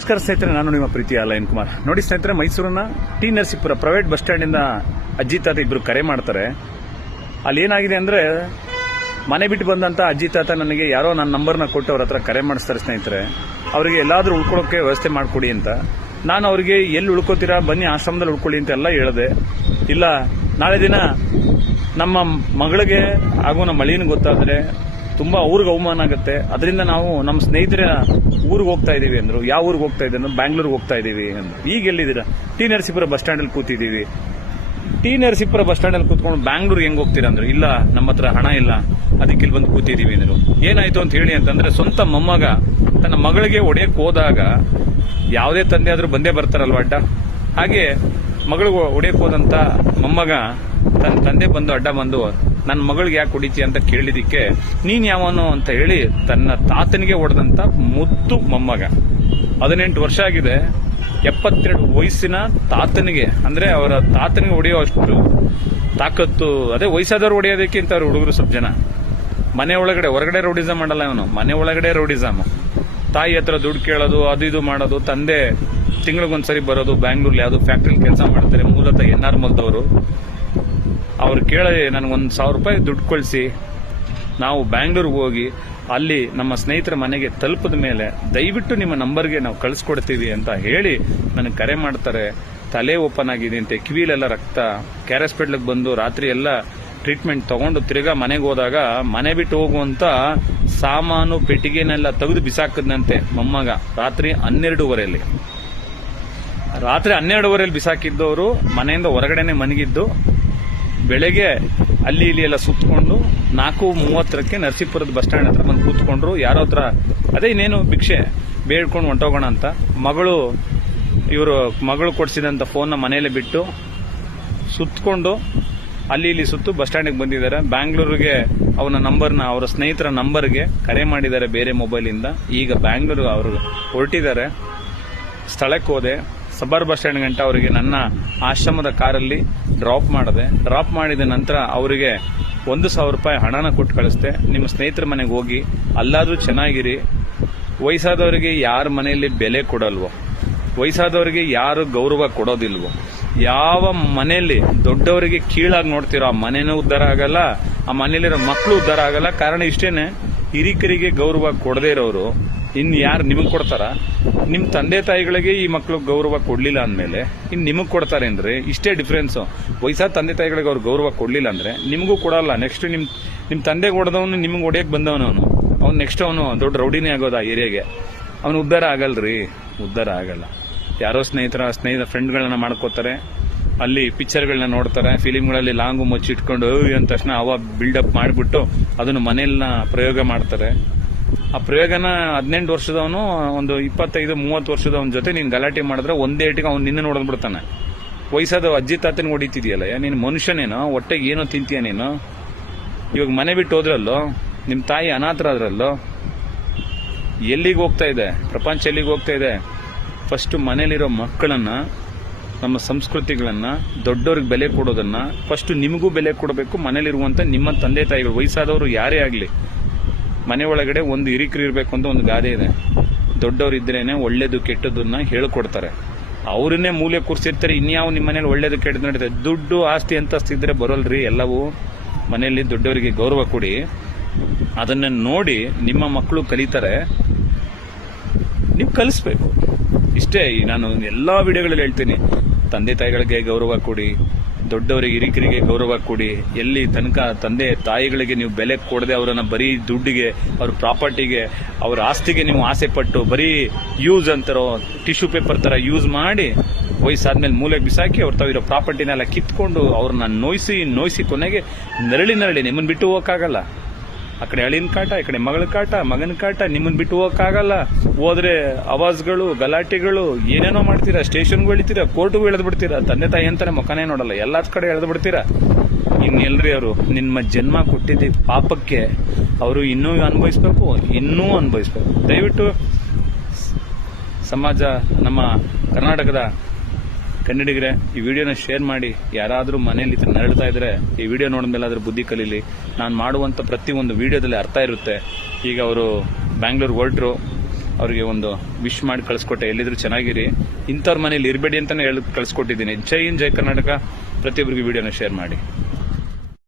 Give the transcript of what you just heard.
ನಮಸ್ಕಾರ ಸ್ನೇಹಿತರೆ, ನಾನು ನಿಮ್ಮ ಪ್ರೀತಿಯ ಲಯನ್ ಕುಮಾರ್. ನೋಡಿ ಸ್ನೇಹಿತರೆ, ಮೈಸೂರಿನ ಟಿ ನರಸೀಪುರ ಪ್ರೈವೇಟ್ ಬಸ್ ಸ್ಟ್ಯಾಂಡಿಂದ ಅಜ್ಜಿ ತಾತ ಇಬ್ಬರು ಕರೆ ಮಾಡ್ತಾರೆ. ಅಲ್ಲಿ ಏನಾಗಿದೆ ಅಂದರೆ, ಮನೆ ಬಿಟ್ಟು ಬಂದಂಥ ಅಜ್ಜಿ ತಾತ ನನಗೆ ಯಾರೋ ನನ್ನ ನಂಬರ್ನ ಕೊಟ್ಟು ಅವ್ರ ಹತ್ರ ಕರೆ ಮಾಡಿಸ್ತಾರೆ ಸ್ನೇಹಿತರೆ. ಅವರಿಗೆ ಎಲ್ಲಾದರೂ ಉಳ್ಕೊಳ್ಳೋಕ್ಕೆ ವ್ಯವಸ್ಥೆ ಮಾಡಿಕೊಡಿ ಅಂತ. ನಾನು ಅವರಿಗೆ ಎಲ್ಲಿ ಉಳ್ಕೋತೀರಾ, ಬನ್ನಿ ಆಶ್ರಮದಲ್ಲಿ ಉಳ್ಕೊಳ್ಳಿ ಅಂತ ಎಲ್ಲ ಹೇಳಿದೆ. ಇಲ್ಲ, ನಾಳೆ ದಿನ ನಮ್ಮ ಮಗಳಿಗೆ ಹಾಗೂ ನಮ್ಮ ಮಳಿನ ಗೊತ್ತಾದರೆ ತುಂಬ ಅವ್ರಿಗೆ ಅವಮಾನ ಆಗುತ್ತೆ, ಅದರಿಂದ ನಾವು ನಮ್ಮ ಸ್ನೇಹಿತರ ಊರಿಗೆ ಹೋಗ್ತಾ ಇದೀವಿ ಅಂದ್ರು. ಯಾವ ಊರಿಗೆ ಹೋಗ್ತಾ ಇದ್ದೀವಿ ಅಂದ್ರೆ ಬ್ಯಾಂಗ್ಳೂರ್ಗೆ ಹೋಗ್ತಾ ಇದೀವಿ ಅಂದ್ರು. ಈಗ ಎಲ್ಲಿದ್ದೀರಾ? ಟಿ ನರಸೀಪುರ ಬಸ್ ಸ್ಟ್ಯಾಂಡಲ್ಲಿ ಕೂತಿದ್ದೀವಿ. ಟಿ ನರಸೀಪುರ ಬಸ್ ಸ್ಟ್ಯಾಂಡಲ್ಲಿ ಕೂತ್ಕೊಂಡು ಬ್ಯಾಂಗ್ಳೂರ್ಗೆ ಹೆಂಗ್ ಹೋಗ್ತೀರಾ ಅಂದ್ರು. ಇಲ್ಲ, ನಮ್ಮ ಹತ್ರ ಹಣ ಇಲ್ಲ, ಅದಕ್ಕೆ ಇಲ್ಲಿ ಬಂದು ಕೂತಿದ್ದೀವಿ ಅಂದ್ರು. ಏನಾಯ್ತು ಅಂತ ಹೇಳಿ ಅಂತಂದ್ರೆ, ಸ್ವಂತ ಮೊಮ್ಮಗ ತನ್ನ ಮಗಳಿಗೆ ಒಡೆಯಕ್ಕೆ ಹೋದಾಗ ಯಾವುದೇ ತಂದೆ ಆದ್ರೂ ಬಂದೇ ಬರ್ತಾರಲ್ವ ಅಡ್ಡ. ಹಾಗೆ ಮಗಳಿಗೆ ಒಡೆಯಕ್ಕೆ ಹೋದಂತ ಮೊಮ್ಮಗ ತನ್ನ ತಂದೆ ಬಂದು ಅಡ್ಡ ಬಂದು ನನ್ನ ಮಗಳಿಗೆ ಯಾಕೆ ಹೊಡಿತಿ ಅಂತ ಕೇಳಿದಿಕ್ಕೆ, ನೀನ್ ಯಾವನು ಅಂತ ಹೇಳಿ ತನ್ನ ತಾತನಿಗೆ ಹೊಡೆದಂತ ಮುದ್ದು ಮೊಮ್ಮಗ. 18 ವರ್ಷ ಆಗಿದೆ, 72 ವಯಸ್ಸಿನ ತಾತನಿಗೆ, ಅಂದ್ರೆ ಅವರ ತಾತನಿಗೆ ಹೊಡೆಯೋ ಅಷ್ಟು ತಾಕತ್ತು. ಅದೇ ವಯಸ್ಸಾದವ್ರು ಹೊಡೆಯೋದಕ್ಕಿಂತ ಅವ್ರ ಹುಡುಗರು ಸ್ವಲ್ಪ ಜನ. ಮನೆ ಒಳಗಡೆ, ಹೊರಗಡೆ ರೌಡಿಸಮ್ ಮಾಡಲ್ಲ ಇವನು, ಮನೆ ಒಳಗಡೆ ರೌಡಿಸಮ್. ತಾಯಿ ಹತ್ರ ದುಡ್ಡು ಕೇಳೋದು, ಅದು ಇದು ಮಾಡೋದು. ತಂದೆ ತಿಂಗಳಿಗೊಂದ್ಸರಿ ಬರೋದು, ಬ್ಯಾಂಗ್ಳೂರ್ಲಿ ಯಾವ್ದು ಫ್ಯಾಕ್ಟ್ರಿಲಿ ಕೆಲಸ ಮಾಡ್ತಾರೆ, ಮೂಲತಃ NR ಮಲ್ದವರು. ಅವ್ರು ಕೇಳಿ ನನಗೊಂದು 1000 ರೂಪಾಯಿ ದುಡ್ಡು ಕಳಿಸಿ, ನಾವು ಬ್ಯಾಂಗ್ಳೂರ್ಗೆ ಹೋಗಿ ಅಲ್ಲಿ ನಮ್ಮ ಸ್ನೇಹಿತರ ಮನೆಗೆ ತಲುಪಿದ ಮೇಲೆ ದಯವಿಟ್ಟು ನಿಮ್ಮ ನಂಬರ್ಗೆ ನಾವು ಕಳಿಸ್ಕೊಡ್ತೀವಿ ಅಂತ ಹೇಳಿ ನನಗೆ ಕರೆ ಮಾಡ್ತಾರೆ. ತಲೆ ಓಪನ್ ಆಗಿದೆ ಅಂತೆ, ಕಿವಿಲೆಲ್ಲ ರಕ್ತ. KR ಹಾಸ್ಪಿಟ್ಲಿಗೆ ಬಂದು ರಾತ್ರಿ ಎಲ್ಲ ಟ್ರೀಟ್ಮೆಂಟ್ ತಗೊಂಡು ತಿರ್ಗಾ ಮನೆಗೆ ಹೋದಾಗ ಮನೆ ಬಿಟ್ಟು ಹೋಗುವಂತ ಸಾಮಾನು ಪೆಟ್ಟಿಗೆನೆಲ್ಲ ತೆಗೆದು ಬಿಸಾಕದಂತೆ ಮೊಮ್ಮಗ. ರಾತ್ರಿ 12:15 ರಾತ್ರಿ 12:15 ಬಿಸಾಕಿದ್ದವರು ಮನೆಯಿಂದ ಹೊರಗಡೆನೆ ಮನಗಿದ್ದು, ಬೆಳಗ್ಗೆ ಅಲ್ಲಿ ಇಲ್ಲಿ ಎಲ್ಲ ಸುತ್ತಕೊಂಡು 4:30ಕ್ಕೆ ನರಸೀಪುರದ ಬಸ್ ಸ್ಟ್ಯಾಂಡ್ ಹತ್ರ ಬಂದು ಕೂತ್ಕೊಂಡ್ರು. ಯಾರೋ ಹತ್ರ ಅದೇ ಇನ್ನೇನು ಭಿಕ್ಷೆ ಬೇಡ್ಕೊಂಡು ಹೊಂಟೋಗೋಣ ಅಂತ. ಮಗಳು ಕೊಡಿಸಿದಂತ ಫೋನ್ನ ಮನೆಯಲ್ಲೇ ಬಿಟ್ಟು ಸುತ್ತಕೊಂಡು ಅಲ್ಲಿ ಇಲ್ಲಿ ಸುತ್ತು ಬಸ್ ಸ್ಟ್ಯಾಂಡಿಗೆ ಬಂದಿದ್ದಾರೆ. ಬ್ಯಾಂಗ್ಳೂರಿಗೆ ಅವರ ಸ್ನೇಹಿತರ ನಂಬರ್ಗೆ ಕರೆ ಮಾಡಿದ್ದಾರೆ ಬೇರೆ ಮೊಬೈಲಿಂದ. ಈಗ ಬ್ಯಾಂಗ್ಳೂರು ಅವರು ಹೊರಟಿದ್ದಾರೆ. ಸ್ಥಳಕ್ಕೆ ಹೋದೆ. ಸಬರ್ ಬಸ್ ಸ್ಟ್ಯಾಂಡ್ ಗಂಟ ಅವರಿಗೆ ನನ್ನ ಆಶ್ರಮದ ಕಾರಲ್ಲಿ ಡ್ರಾಪ್ ಮಾಡಿದ ನಂತರ ಅವರಿಗೆ 1,000 ರೂಪಾಯಿ ಹಣನ ಕೊಟ್ಟು ಕಳಿಸ್ದೆ. ನಿಮ್ಮ ಸ್ನೇಹಿತರ ಮನೆಗೆ ಹೋಗಿ ಅಲ್ಲಾದ್ರೂ ಚೆನ್ನಾಗಿರಿ. ವಯಸ್ಸಾದವರಿಗೆ ಯಾರ ಮನೆಯಲ್ಲಿ ಬೆಲೆ ಕೊಡಲ್ವೋ, ವಯಸ್ಸಾದವರಿಗೆ ಯಾರು ಗೌರವ ಕೊಡೋದಿಲ್ವೋ, ಯಾವ ಮನೆಯಲ್ಲಿ ದೊಡ್ಡವರಿಗೆ ಕೀಳಾಗಿ ನೋಡ್ತಿರೋ ಆ ಮನೆನೂ ಉದ್ಧಾರ ಆಗಲ್ಲ, ಆ ಮನೆಯಲ್ಲಿರೋ ಮಕ್ಕಳು ಉದ್ಧಾರ ಆಗಲ್ಲ. ಕಾರಣ ಇಷ್ಟೇನೆ, ಹಿರಿಕರಿಗೆ ಗೌರವ ಕೊಡದೇ ಇರೋರು ಇನ್ ಯಾರು ನಿಮಗ್ ಕೊಡ್ತಾರ? ನಿಮ್ ತಂದೆ ತಾಯಿಗಳಿಗೆ ಈ ಮಕ್ಕಳು ಗೌರವ ಕೊಡ್ಲಿಲ್ಲ ಅಂದ್ಮೇಲೆ ಇನ್ ನಿಮಗ್ ಕೊಡ್ತಾರೆ ಅಂದ್ರೆ ಇಷ್ಟೇ ಡಿಫ್ರೆನ್ಸ್. ವಯಸ್ಸಾದ ತಂದೆ ತಾಯಿಗಳಿಗೆ ಅವ್ರು ಗೌರವ ಕೊಡ್ಲಿಲ್ಲ ಅಂದ್ರೆ ನಿಮಗೂ ಕೊಡಲ್ಲ. ನೆಕ್ಸ್ಟ್ ನಿಮ್ ತಂದೆಗೆ ಹೊಡೆದವನು ನಿಮ್ಗೆ ಹೊಡೆಯಕ್ ಬಂದವನು ಅವ್ನು ನೆಕ್ಸ್ಟ್ ಅವನು ದೊಡ್ಡ ರೌಡಿನೇ ಆಗೋದು ಆ ಏರಿಯಾಗೆ. ಅವನು ಉದ್ಧಾರ ಆಗಲ್ರಿ, ಉದ್ಧಾರ ಆಗಲ್ಲ. ಯಾರೋ ಸ್ನೇಹಿತರ ಫ್ರೆಂಡ್ಗಳನ್ನ ಮಾಡ್ಕೋತಾರೆ, ಅಲ್ಲಿ ಪಿಕ್ಚರ್ಗಳನ್ನ ನೋಡ್ತಾರೆ, ಫಿಲಿಮ್ಗಳಲ್ಲಿ ಲಾಂಗು ಮುಚ್ಚಿಟ್ಕೊಂಡು ಅಂದ ತಕ್ಷಣ ಅವ ಬಿಲ್ಡಪ್ ಮಾಡಿಬಿಟ್ಟು ಅದನ್ನು ಮನೆಯಲ್ಲ ಪ್ರಯೋಗ ಮಾಡ್ತಾರೆ. ಆ ಪ್ರಯೋಗನ 18 ವರ್ಷದವನು ಒಂದು 25-30 ವರ್ಷದವನ ಜೊತೆ ನೀನ್ ಗಲಾಟೆ ಮಾಡಿದ್ರೆ ಒಂದೇ ಏಟಿಗೆ ಅವ್ನು ನಿನ್ನ ನೋಡ್ಬಿಡ್ತಾನೆ. ವಯಸ್ಸಾದ ಅಜ್ಜಿ ತಾತನ ಹೊಡಿತಿದ್ಯಲ್ಲ, ನೀನು ಮನುಷ್ಯನೇನೋ, ಹೊಟ್ಟೆಗೆ ಏನೋ ತಿಂತೀಯ ನೀನು? ಇವಾಗ ಮನೆ ಬಿಟ್ಟು ಹೋದ್ರಲ್ಲೋ, ನಿಮ್ ತಾಯಿ ಅನಾಥರಾದ್ರಲ್ಲೋ, ಎಲ್ಲಿಗೆ ಹೋಗ್ತಾ ಇದೆ ಪ್ರಪಂಚ, ಎಲ್ಲಿಗೆ ಹೋಗ್ತಾ ಇದೆ? ಫಸ್ಟ್ ಮನೇಲಿರೋ ಮಕ್ಕಳನ್ನ, ನಮ್ಮ ಸಂಸ್ಕೃತಿಗಳನ್ನ, ದೊಡ್ಡವ್ರಿಗೆ ಬೆಲೆ ಕೊಡೋದನ್ನ ಫಸ್ಟ್ ನಿಮಗೂ ಬೆಲೆ ಕೊಡಬೇಕು. ಮನೇಲಿರುವಂತ ನಿಮ್ಮ ತಂದೆ ತಾಯಿಗಳು, ವಯಸ್ಸಾದವರು ಯಾರೇ ಆಗ್ಲಿ, ಮನೆ ಒಳಗಡೆ ಒಂದು ಹಿರಿಕರು ಇರಬೇಕು ಅಂತ ಒಂದು ಗಾದೆ ಇದೆ. ದೊಡ್ಡವ್ರು ಇದ್ರೇನೆ ಒಳ್ಳೇದು ಕೆಟ್ಟದನ್ನ ಹೇಳ್ಕೊಡ್ತಾರೆ. ಅವ್ರನ್ನೇ ಮೂಲೆ ಕೂರ್ಸಿರ್ತಾರೆ. ಇನ್ಯಾವ ನಿಮ್ಮ ಮನೇಲಿ ಒಳ್ಳೇದು ಕೆಟ್ಟದ್ದು ನಡೀತದೆ? ದುಡ್ಡು ಆಸ್ತಿ ಅಂತಸ್ತಿದ್ರೆ ಬರೋಲ್ರಿ ಎಲ್ಲವೂ. ಮನೆಯಲ್ಲಿ ದೊಡ್ಡವರಿಗೆ ಗೌರವ ಕೊಡಿ. ಅದನ್ನ ನೋಡಿ ನಿಮ್ಮ ಮಕ್ಕಳು ಕಲಿತಾರೆ, ನೀವು ಕಲಿಸ್ಬೇಕು. ಇಷ್ಟೇ ನಾನು ಎಲ್ಲಾ ವಿಡಿಯೋಗಳಲ್ಲಿ ಹೇಳ್ತೀನಿ. ತಂದೆ ತಾಯಿಗಳಿಗೆ ಗೌರವ ಕೊಡಿ, ದೊಡ್ಡವರಿಗೆ ಹಿರಿಕರಿಗೆ ಗೌರವ ಕೊಡಿ. ಎಲ್ಲಿ ತನಕ ತಂದೆ ತಾಯಿಗಳಿಗೆ ನೀವು ಬೆಲೆ ಕೊಡದೆ ಅವರನ್ನ ಬರೀ ದುಡ್ಡಿಗೆ, ಅವ್ರ ಪ್ರಾಪರ್ಟಿಗೆ, ಅವ್ರ ಆಸ್ತಿಗೆ ನೀವು ಆಸೆ ಪಟ್ಟು ಬರೀ ಯೂಸ್ ಅಂತಾರೋ ಟಿಶ್ಯೂ ಪೇಪರ್ ತರ ಯೂಸ್ ಮಾಡಿ ವಯಸ್ಸಾದ್ಮೇಲೆ ಮೂಲೆಗೆ ಬಿಸಾಕಿ ಅವ್ರ ತಾವಿರೋ ಪ್ರಾಪರ್ಟಿನೆಲ್ಲ ಕಿತ್ಕೊಂಡು ಅವ್ರನ್ನ ನೋಯಿಸಿ ಕೊನೆಗೆ ನರಳಿ ನಿಮ್ಮನ್ನ ಬಿಟ್ಟು ಹೋಗಕ್ಕಾಗಲ್ಲ. ಆ ಕಡೆ ಅಳಿನ ಕಾಟ, ಈ ಕಡೆ ಮಗಳ ಕಾಟ, ಮಗನ ಕಾಟ, ನಿಮ್ಮನ್ನ ಬಿಟ್ಟು ಹೋಗಕ್ಕಾಗಲ್ಲ. ಹೋದ್ರೆ ಅವಾಜ್ಗಳು, ಗಲಾಟೆಗಳು, ಏನೇನೋ ಮಾಡ್ತೀರಾ, ಸ್ಟೇಷನ್ಗೂ ಇಳಿತೀರಾ, ಕೋರ್ಟ್ಗೂ ಎಳೆದು ಬಿಡ್ತೀರಾ. ತಂದೆ ತಾಯಿ ಅಂತಾನೆ ಮುಖನೇ ನೋಡಲ್ಲ, ಎಲ್ಲಾ ಕಡೆ ಎಳೆದು ಬಿಡ್ತೀರಾ. ಇನ್ನೆಲ್ರಿ ಅವರು ನಿಮ್ಮ ಜನ್ಮ ಕೊಟ್ಟಿದ್ದ ಪಾಪಕ್ಕೆ ಅವರು ಇನ್ನೂ ಅನುಭವಿಸ್ಬೇಕು. ದಯವಿಟ್ಟು ಸಮಾಜ, ನಮ್ಮ ಕರ್ನಾಟಕದ ಕನ್ನಡಿಗರೇ, ಈ ವಿಡಿಯೋನ ಶೇರ್ ಮಾಡಿ. ಯಾರಾದರೂ ಮನೆಯಲ್ಲಿ ನರಳ್ತಾ ಇದ್ರೆ ಈ ವಿಡಿಯೋ ನೋಡಿದ್ಮೇಲೆ ಅದ್ರ ಬುದ್ಧಿ ಕಲೀಲಿ. ನಾನು ಮಾಡುವಂತ ಪ್ರತಿ ಒಂದು ವಿಡಿಯೋದಲ್ಲಿ ಅರ್ಥ ಇರುತ್ತೆ. ಈಗ ಅವರು ಬ್ಯಾಂಗ್ಳೂರ್ ಹೊರಟರು, ಅವ್ರಿಗೆ ಒಂದು ವಿಶ್ ಮಾಡಿ ಕಳ್ಸಿಕೊಟ್ಟೆ. ಎಲ್ಲಿದ್ರು ಚೆನ್ನಾಗಿರಿ, ಇಂಥವ್ರ ಮನೇಲಿ ಇರಬೇಡಿ ಅಂತಾನೆ ಹೇಳಿ ಕಳ್ಸಿಕೊಟ್ಟಿದ್ದೀನಿ. ಜೈ ಹಿಂದ್, ಜೈ ಕರ್ನಾಟಕ. ಪ್ರತಿಯೊಬ್ಬರಿಗೆ ವಿಡಿಯೋನ ಶೇರ್ ಮಾಡಿ.